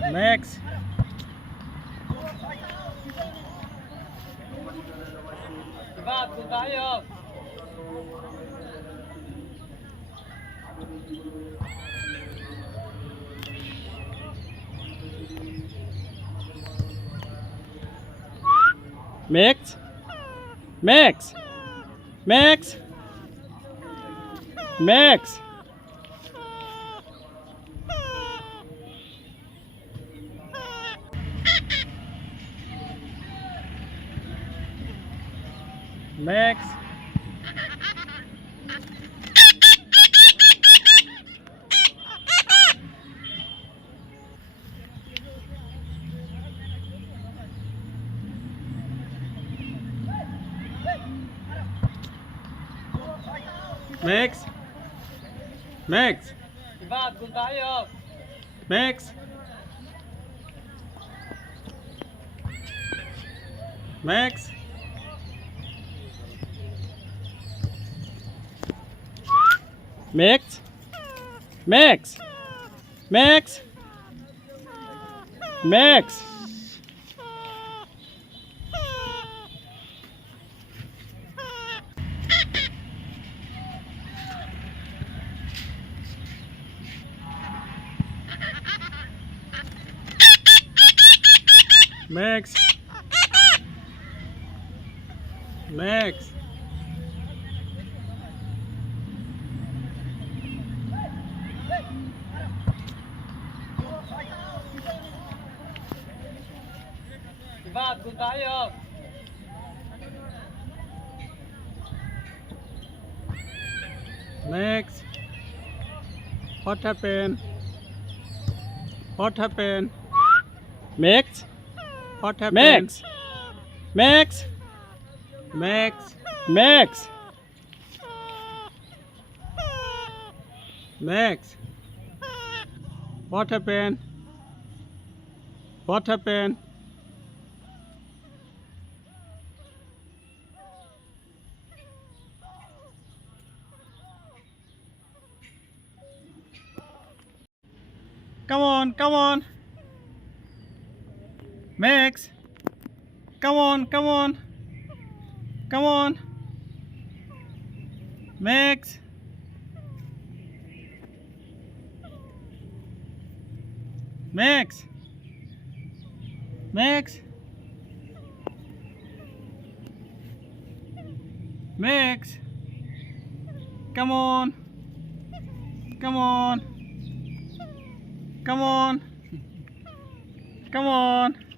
Max. Vâng, từ cái không? Max. Max. Max. Max. Max. Max. Max. Vâng, từ cái không? Max. Max. Max. Max. Max. Max. Max. Max. Vâng, từ cái không? Max. What happened? What happened? Max. What happened? Max. Max. Max. Max. Max. What happened? What happened? Come on, come on. Max. Come on, come on. Come on. Max. Max. Max. Max. Come on. Come on. Come on. Come on.